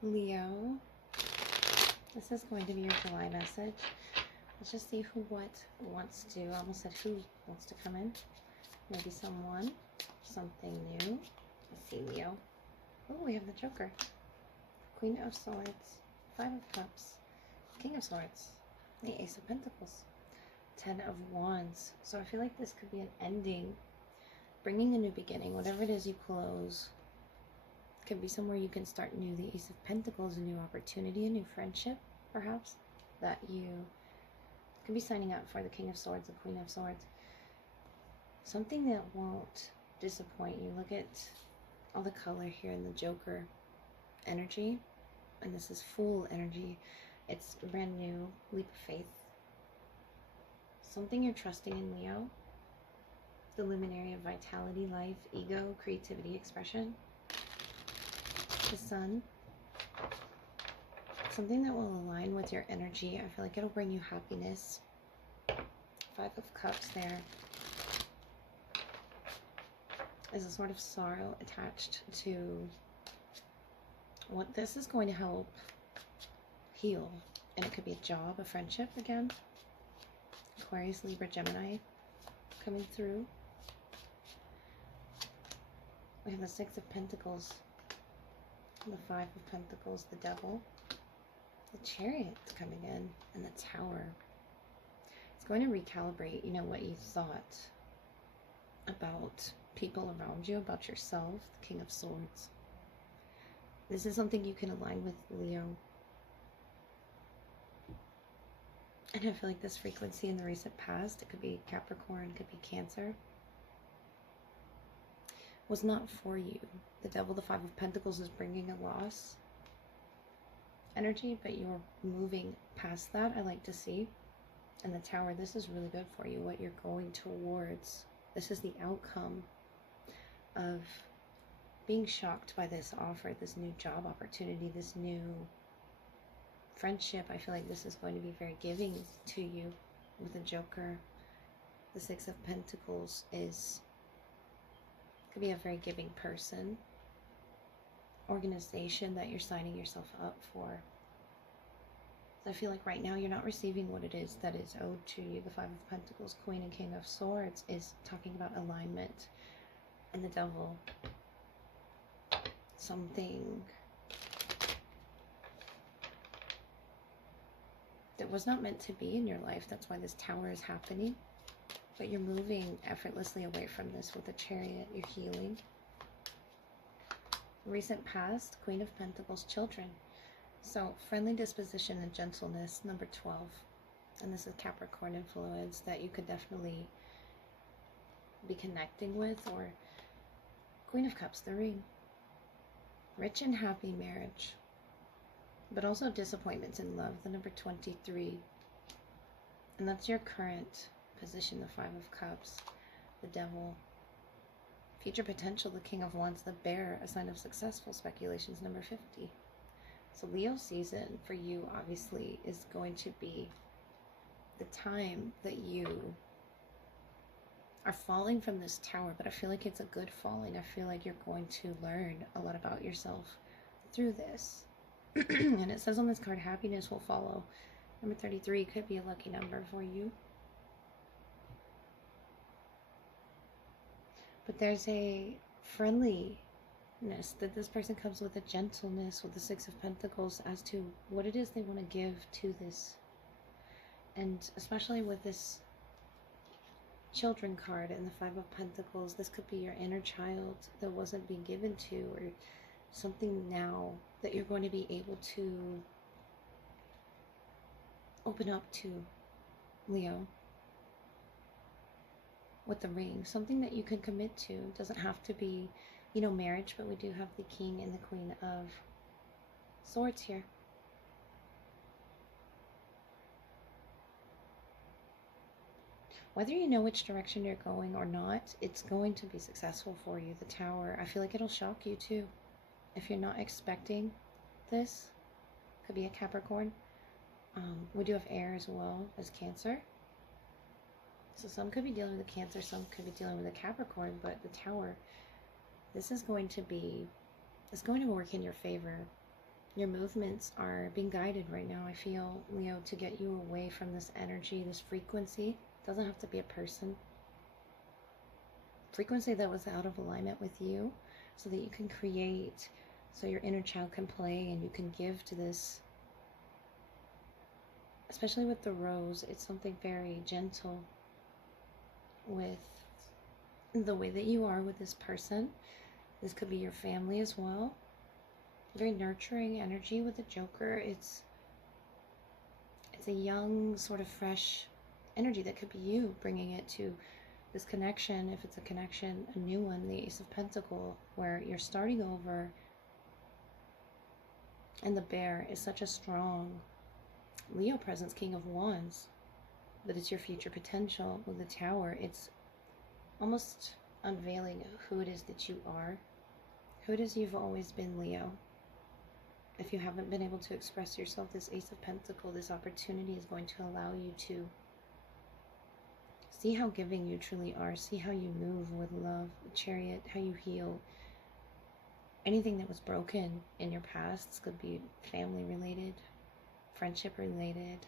Leo, this is going to be your July message. Let's just see who wants to, I almost said who wants to come in. Maybe someone, something new. Let's see, Leo. Oh, we have the Joker. Queen of Swords, Five of Cups, King of Swords, the Ace of Pentacles, Ten of Wands. So I feel like this could be an ending, bringing a new beginning. Whatever it is you close, could be somewhere you can start new. The Ace of Pentacles, a new opportunity, a new friendship, perhaps, that you could be signing up for. The King of Swords, the Queen of Swords. Something that won't disappoint you. Look at all the color here in the Joker energy. And this is full energy. It's brand new. Leap of faith. Something you're trusting in, Leo. The luminary of vitality, life, ego, creativity, expression. The Sun. Something that will align with your energy. I feel like it'll bring you happiness. Five of Cups there. Is a sort of sorrow attached to what this is going to help heal. And it could be a job, a friendship again. Aquarius, Libra, Gemini coming through. We have the Six of Pentacles, the Five of Pentacles, the Devil, the Chariot coming in, and the Tower. It's going to recalibrate, you know, what you thought about people around you, about yourself. The King of Swords. This is something you can align with, Leo. And I feel like this frequency in the recent past, it could be Capricorn, it could be Cancer, was not for you. The Devil, the Five of Pentacles, is bringing a loss energy, but you're moving past that, I like to see. And the Tower, this is really good for you, what you're going towards. This is the outcome of being shocked by this offer, this new job opportunity, this new friendship. I feel like this is going to be very giving to you with the Joker. The Six of Pentacles could be a very giving person, organization that you're signing yourself up for. So I feel like right now you're not receiving what it is that is owed to you. The Five of Pentacles, Queen and King of Swords is talking about alignment. And the Devil, something that was not meant to be in your life. That's why this Tower is happening. But you're moving effortlessly away from this with the Chariot. You're healing. Recent past, Queen of Pentacles, children. So friendly disposition and gentleness, number 12. And this is Capricorn influence that you could definitely be connecting with. Or Queen of Cups, the ring. Rich and happy marriage. But also disappointments in love, the number 23. And that's your current position, the Five of Cups, the Devil. Future potential, the King of Wands, the Bear, a sign of successful speculations, number 50. So Leo season for you obviously is going to be the time that you are falling from this Tower, but I feel like it's a good falling. I feel like you're going to learn a lot about yourself through this. And it says on this card, happiness will follow. Number 33 could be a lucky number for you. But there's a friendliness that this person comes with, a gentleness with the Six of Pentacles as to what it is they want to give to this. And especially with this children card and the Five of Pentacles, this could be your inner child that wasn't being given to, or something now that you're going to be able to open up to, Leo. With the ring, something that you can commit to. It doesn't have to be, you know, marriage, but we do have the King and the Queen of Swords here. Whether you know which direction you're going or not, it's going to be successful for you. The Tower, I feel like it'll shock you too. If you're not expecting this, could be a Capricorn. We do have air as well as Cancer. So some could be dealing with a Cancer, some could be dealing with a Capricorn, but the Tower, this is going to be, it's going to work in your favor. Your movements are being guided right now, I feel, Leo, to get you away from this energy, this frequency. It doesn't have to be a person. Frequency that was out of alignment with you, so that you can create, so your inner child can play and you can give to this. Especially with the rose, it's something very gentle with the way that you are with this person. This could be your family as well. Very nurturing energy with the Joker. It's a young, sort of fresh energy that could be you bringing it to this connection. If it's a connection, a new one, the Ace of Pentacles, where you're starting over. And the Bear is such a strong Leo presence, King of Wands, but it's your future potential. With the Tower, it's almost unveiling who it is that you are, who it is you've always been, Leo. If you haven't been able to express yourself, this Ace of Pentacles, this opportunity is going to allow you to see how giving you truly are, see how you move with love, the Chariot, how you heal anything that was broken in your past. This could be family related, friendship related,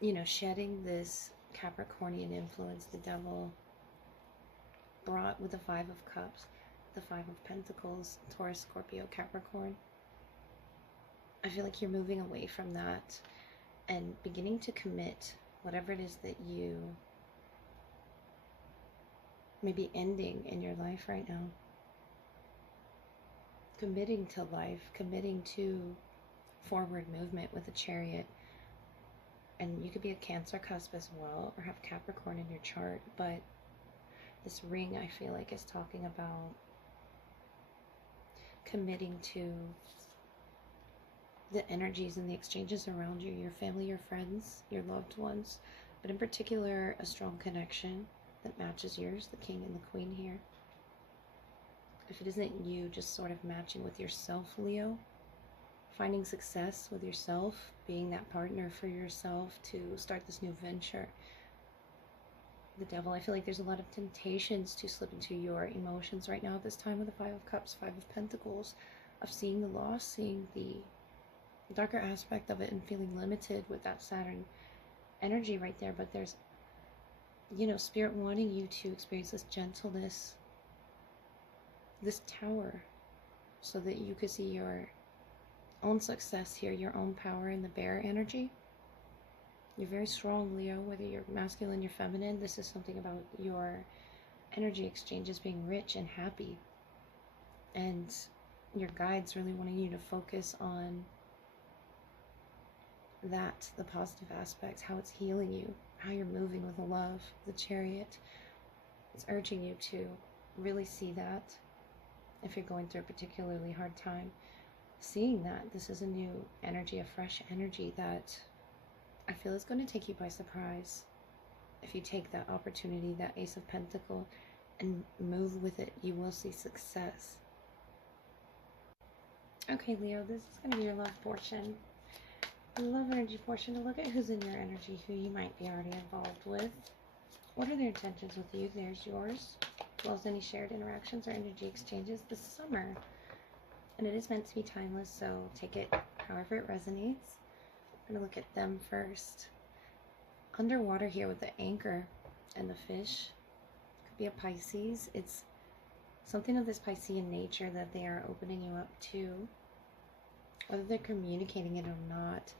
you know, shedding this Capricornian influence the Devil brought with the Five of Cups, the Five of Pentacles, Taurus, Scorpio, Capricorn. I feel like you're moving away from that and beginning to commit whatever it is that you may be ending in your life right now. Committing to life, committing to forward movement with a Chariot. And you could be a Cancer cusp as well, or have Capricorn in your chart, but this ring, I feel like, is talking about committing to the energies and the exchanges around you, your family, your friends, your loved ones, but in particular, a strong connection that matches yours, the King and the Queen here. If it isn't you, just sort of matching with yourself, Leo, finding success with yourself, being that partner for yourself to start this new venture. The Devil, I feel like there's a lot of temptations to slip into your emotions right now at this time with the Five of Cups, Five of Pentacles, of seeing the loss, seeing the darker aspect of it and feeling limited with that Saturn energy right there. But there's, you know, Spirit wanting you to experience this gentleness, this Tower, so that you could see your own success here, your own power in the Bear energy. You're very strong, Leo, whether you're masculine, you're feminine. This is something about your energy exchanges being rich and happy. And your guides really wanting you to focus on that, the positive aspects, how it's healing you, how you're moving with love. The Chariot, it's urging you to really see that if you're going through a particularly hard time. Seeing that this is a new energy, a fresh energy that I feel is going to take you by surprise. If you take that opportunity, that Ace of Pentacles, and move with it, you will see success. Okay, Leo, this is going to be your love portion. The love energy portion, to look at who's in your energy, who you might be already involved with. What are their intentions with you? There's yours, as well as any shared interactions or energy exchanges this summer. And it is meant to be timeless, so take it however it resonates. I'm going to look at them first. Underwater here with the anchor and the fish. Could be a Pisces. It's something of this Piscean nature that they are opening you up to, whether they're communicating it or not.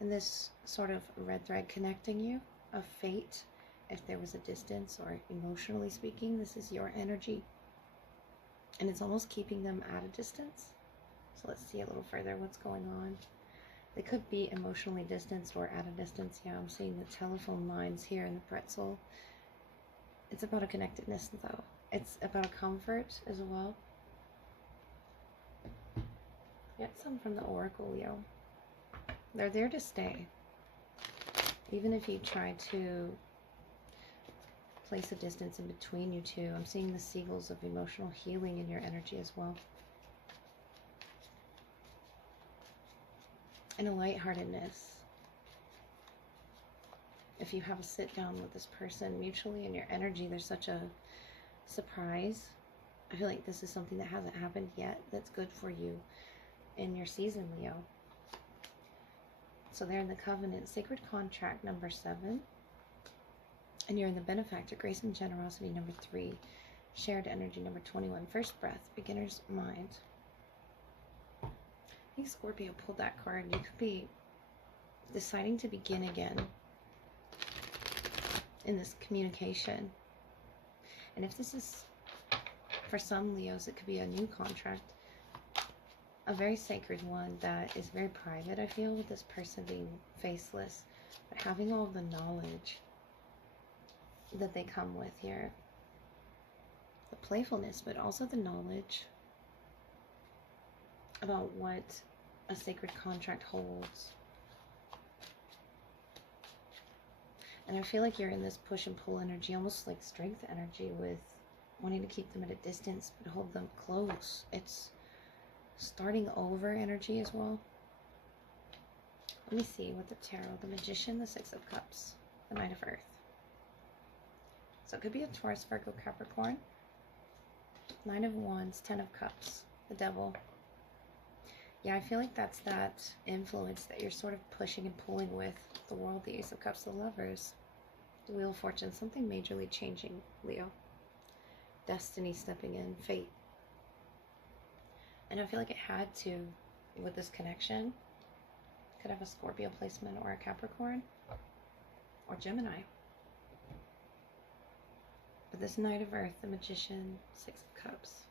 And this sort of red thread connecting you of fate. If there was a distance, or emotionally speaking, this is your energy. And it's almost keeping them at a distance. So let's see a little further what's going on. They could be emotionally distanced or at a distance. Yeah, I'm seeing the telephone lines here in the pretzel. It's about a connectedness, though. It's about a comfort as well. Get some from the Oracle, Leo. They're there to stay. Even if you try to place a distance in between you two, I'm seeing the seagulls of emotional healing in your energy as well. And a lightheartedness. If you have a sit down with this person mutually in your energy, there's such a surprise. I feel like this is something that hasn't happened yet that's good for you in your season, Leo. So they're in the covenant, sacred contract number 7. And you're in the benefactor, grace and generosity number 3. Shared energy number 21. First breath, beginner's mind. I think Scorpio pulled that card. You could be deciding to begin again in this communication. And if this is, for some Leos, it could be a new contract. A very sacred one that is very private, I feel, with this person being faceless. But having all the knowledge that they come with here. The playfulness, but also the knowledge about what a sacred contract holds. And I feel like you're in this push and pull energy, almost like strength energy, with wanting to keep them at a distance but hold them close. It's starting over energy as well. Let me see with the tarot. The Magician, the Six of Cups, the Knight of Earth. So it could be a Taurus, Virgo, Capricorn. Nine of Wands, 10 of Cups, the Devil. Yeah, I feel like that's that influence that you're sort of pushing and pulling with. The World, the Ace of Cups, the Lovers, the Wheel of Fortune, something majorly changing, Leo. Destiny stepping in, fate. And I feel like it had to, with this connection. Could have a Scorpio placement or a Capricorn or Gemini. But this Knight of Earth, the Magician, Six of Cups.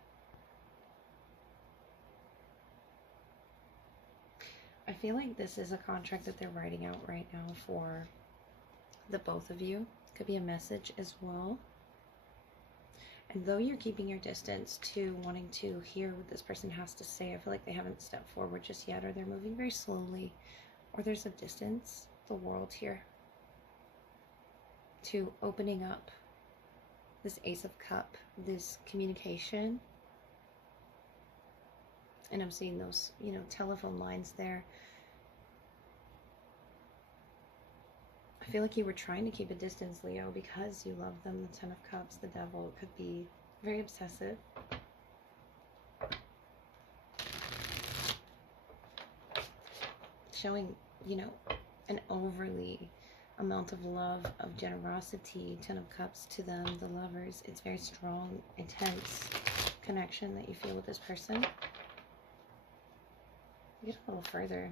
I feel like this is a contract that they're writing out right now for the both of you. Could be a message as well. And though you're keeping your distance to wanting to hear what this person has to say, I feel like they haven't stepped forward just yet, or they're moving very slowly, or there's a distance, the world here, to opening up this Ace of Cup, this communication. And I'm seeing those, telephone lines there. I feel like you were trying to keep a distance, Leo, because you love them. The Ten of Cups, the Devil, could be very obsessive. Showing, an overly amount of love, of generosity, Ten of Cups to them, the Lovers. It's very strong, intense connection that you feel with this person. Get a little further.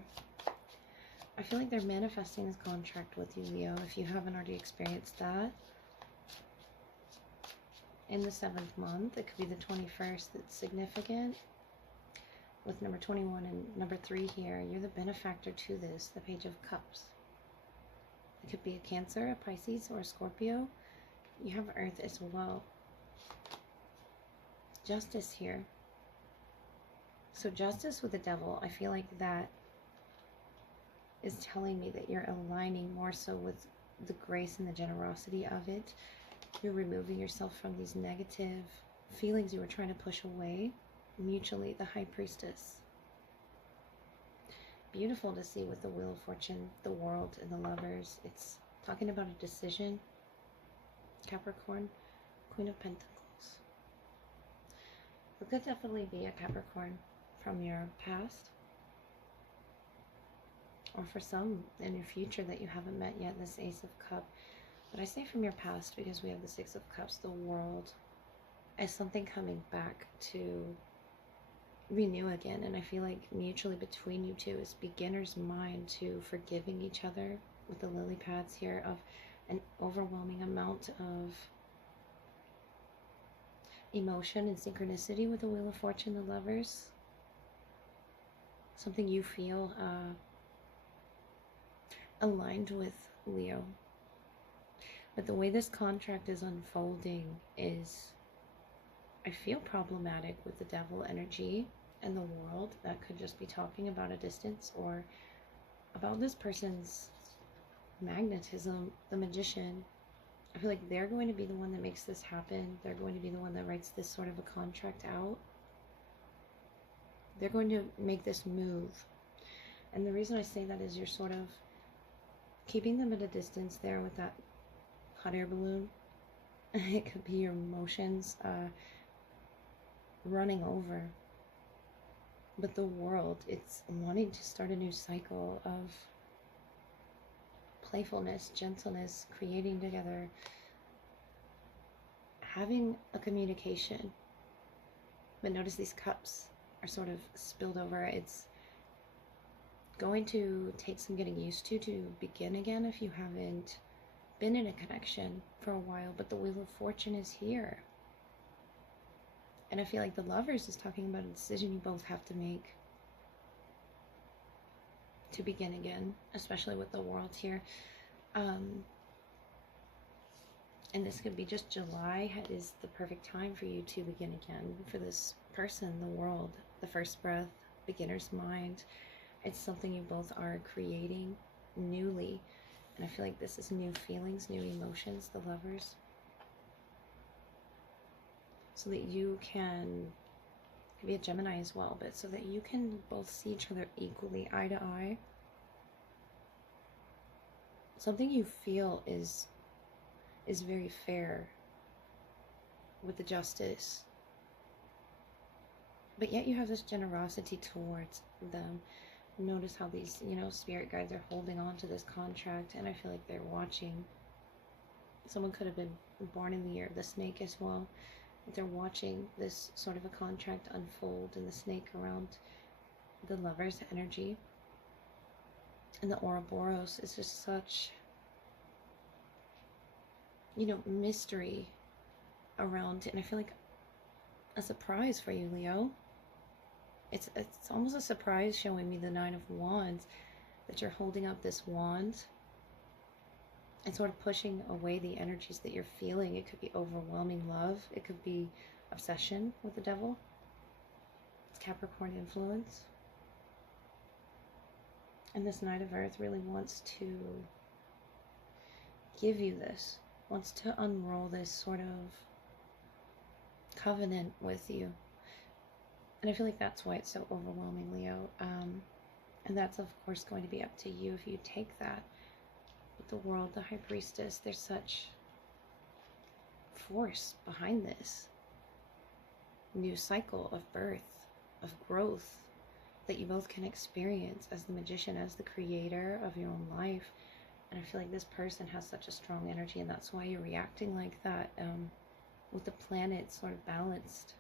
I feel like they're manifesting this contract with you, Leo, if you haven't already experienced that. In the 7th month, it could be the 21st that's significant. With number 21 and number 3 here, you're the benefactor to this, the Page of Cups. It could be a Cancer, a Pisces, or a Scorpio. You have Earth as well. Justice here. So justice with the Devil, I feel like that is telling me that you're aligning more so with the grace and the generosity of it. You're removing yourself from these negative feelings you were trying to push away mutually. The High Priestess. Beautiful to see with the Wheel of Fortune, the World, and the Lovers. It's talking about a decision. Capricorn, Queen of Pentacles. It could definitely be a Capricorn from your past. Or for some in your future that you haven't met yet, this Ace of Cups. But I say from your past because we have the Six of Cups, the World, as something coming back to renew again. And I feel like mutually between you two is beginner's mind to forgiving each other with the lily pads here of an overwhelming amount of emotion and synchronicity with the Wheel of Fortune, the Lovers. Something you feel aligned with, Leo. But the way this contract is unfolding is, I feel, problematic with the Devil energy and the World. That could just be talking about a distance or about this person's magnetism. The Magician, I feel like they're going to be the one that makes this happen. They're going to be the one that writes this sort of a contract out. They're going to make this move. And the reason I say that is you're sort of keeping them at a distance there with that hot air balloon. It could be your emotions. running over. But the world, it's wanting to start a new cycle of playfulness, gentleness, creating together, having a communication. But notice these cups are sort of spilled over. It's going to take some getting used to begin again if you haven't been in a connection for a while. But the Wheel of Fortune is here. And I feel like the Lovers is talking about a decision you both have to make to begin again, especially with the World here. And this could be just July is the perfect time for you to begin again. For this person, the World, the first breath, beginner's mind. It's something you both are creating newly. And I feel like this is new feelings, new emotions, the Lovers. So that you can be a Gemini as well, but so that you can both see each other equally, eye to eye. Something you feel is very fair with the justice, but yet you have this generosity towards them. Notice how these, spirit guides are holding on to this contract, and I feel like they're watching. Someone could have been born in the year of the snake as well. They're watching this sort of a contract unfold, and the snake around the Lover's energy. And the Ouroboros is just such, mystery around it. And I feel like a surprise for you, Leo. It's almost a surprise showing me the Nine of Wands, that you're holding up this wand and sort of pushing away the energies that you're feeling. It could be overwhelming love. It could be obsession with the Devil. It's Capricorn influence. And this Knight of Earth really wants to give you this, wants to unroll this sort of covenant with you. And I feel like that's why it's so overwhelming, Leo. And that's, of course, going to be up to you if you take that. But the World, the High Priestess, there's such force behind this new cycle of birth, of growth, that you both can experience as the Magician, as the creator of your own life. And I feel like this person has such a strong energy, and that's why you're reacting like that, with the planets sort of balanced.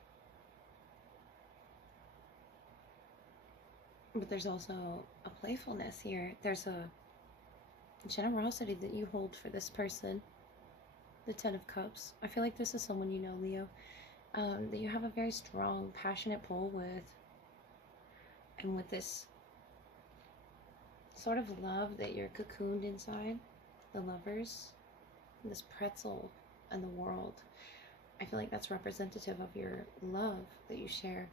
But there's also a playfulness here. There's a generosity that you hold for this person. The Ten of Cups. I feel like this is someone you know, Leo, that you have a very strong, passionate pull with. And with this sort of love that you're cocooned inside, the Lovers, this pretzel and the World. I feel like that's representative of your love that you share.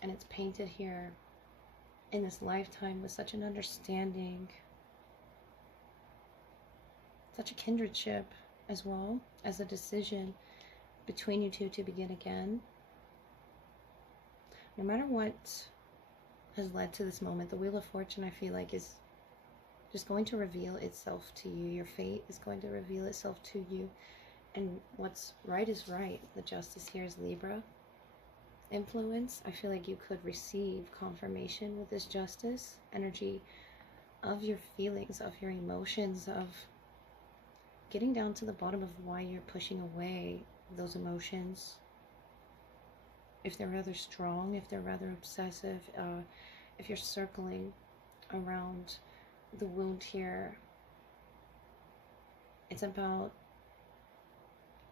And it's painted here in this lifetime with such an understanding, such a kindredship, as well as a decision between you two to begin again. No matter what has led to this moment, the Wheel of Fortune, I feel like, is just going to reveal itself to you. Your fate is going to reveal itself to you. And what's right is right. The Justice here is Libra influence. I feel like you could receive confirmation with this Justice energy of your feelings, of your emotions, of getting down to the bottom of why you're pushing away those emotions. If they're rather strong, if they're rather obsessive, if you're circling around the wound here, it's about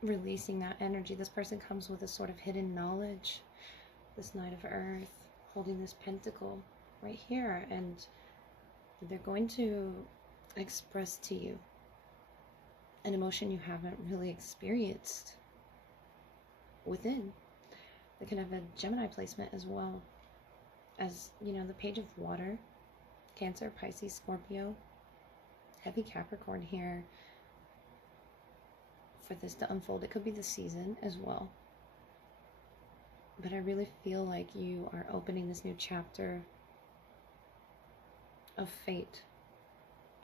releasing that energy. This person comes with a sort of hidden knowledge. This Knight of Earth holding this pentacle right here, and they're going to express to you an emotion you haven't really experienced within. They can have a Gemini placement as well as, the Page of Water, Cancer, Pisces, Scorpio, heavy Capricorn here for this to unfold. It could be the season as well. But I really feel like you are opening this new chapter of fate.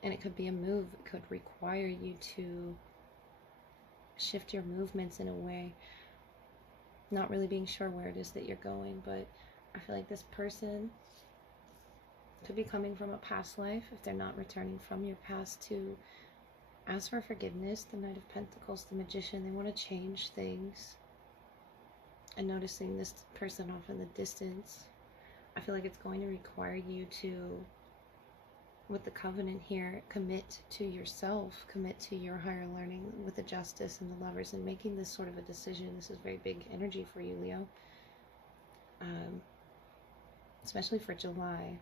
And it could be a move. It could require you to shift your movements in a way not really being sure where it is that you're going, but I feel like this person could be coming from a past life if they're not returning from your past to ask for forgiveness. The Knight of Pentacles, the Magician, they want to change things. And noticing this person off in the distance, I feel like it's going to require you to, with the Covenant here, commit to yourself, commit to your higher learning with the Justice and the Lovers, and making this sort of a decision. This is very big energy for you, Leo. Especially for July.